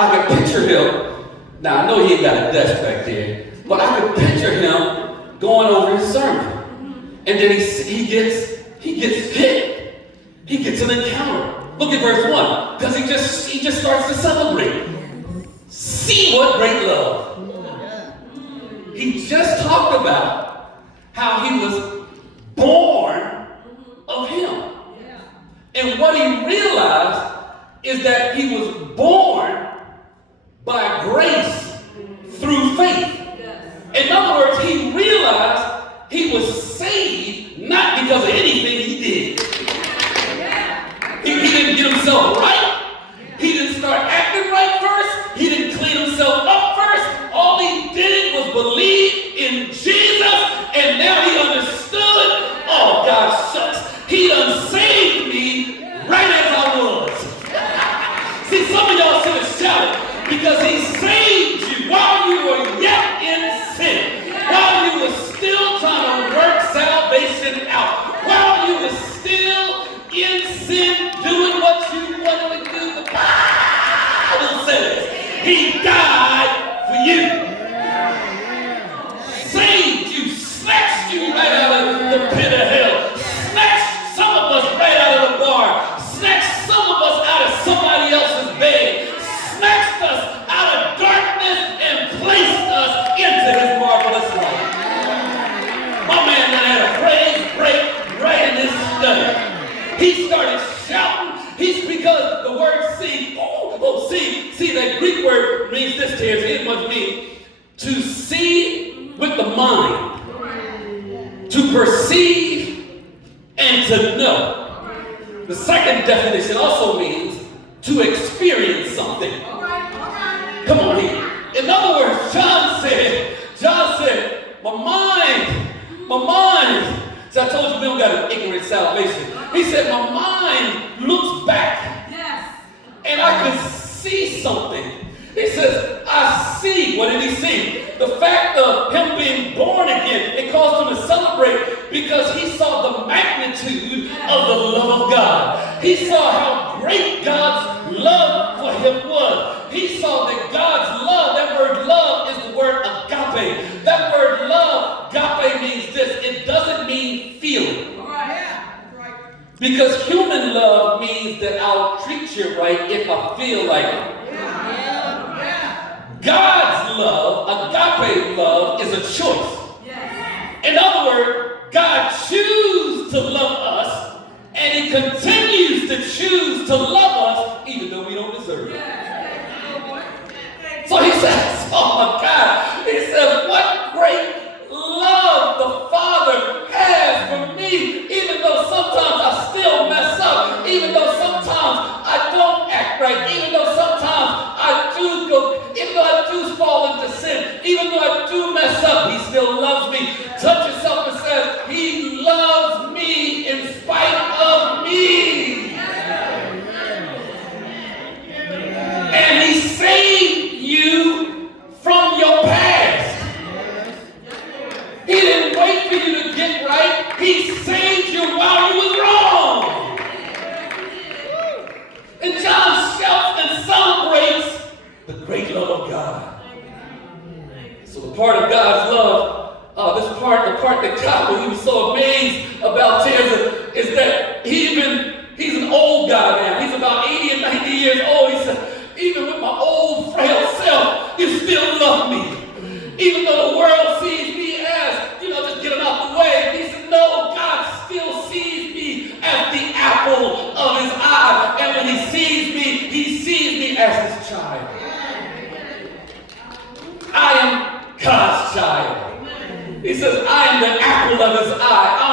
I can picture him. Now I know he ain't got a desk back there, but I can picture him going over his sermon. And then he gets hit. He gets an encounter. Look at verse 1, because he just starts to celebrate. See what great love. He just talked about how he was born of him. And what he realized is that he was born by grace through faith. In other words, he realized he was saved not because of anything he did. He didn't get himself right. He didn't start acting right first. He didn't clean himself up first. All he did was believe in Jesus, and now he understood, oh, God shucks. He done saved me right as I was. See, some of y'all should have shouted, because he saved you while you were yet in sin, while you were still trying to work salvation out, while you were still in sin doing what you wanted to do. The Bible says he died for you. Saved you, snatched you right out of the pit of hell, snatched some of us right out of the bar, snatched some of us out of somebody else's bed, snatched us out of darkness and placed us into his marvelous light. My man that had a praise break right in this study. He started shouting. Because the word see, that Greek word means this, Terrence. It must mean to see with the mind, to perceive, and to know. The second definition also means to experience something. Come on here. In other words, John said, my mind. So I told you we don't got an ignorant salvation. He said, my mind looks back. Yes. And I can see something. He says, I see. What did he see? The fact of him being born again, it caused him to celebrate because he saw the magnitude of the love of God. He saw how great God's love for him was. He saw that God's love, that word love is the word agape. That word love, agape, means this. It doesn't mean feeling. Because human love means that I'll treat you right if I feel like it. God's love, agape love, is a choice. In other words, God chooses to love us, and he continues to choose to love us even though we don't deserve it. So he says, oh my God, he says, what great love the Father has for me, even though sometimes I still mess up, even though sometimes I don't act right, even though sometimes even though I do fall into sin, even though I do mess up, he still loves me. Touch yourself and says, he loves me in spite of me. And he saved you from your past. He didn't wait for you to get right. He saved you while you was wrong. And John shouts and celebrates the great love of God. So the part of God's love, the part that God, when he was so amazed about Terrence, is that he's an old guy now. He's about 80 and 90 years old. He said, even with my old frail self, you still love me. Even though the world sees me as, just get him out the way. He said, no, God still sees me as the apple of his eye. And when he sees me as his child. I am God's child. He says, I am the apple of his eye.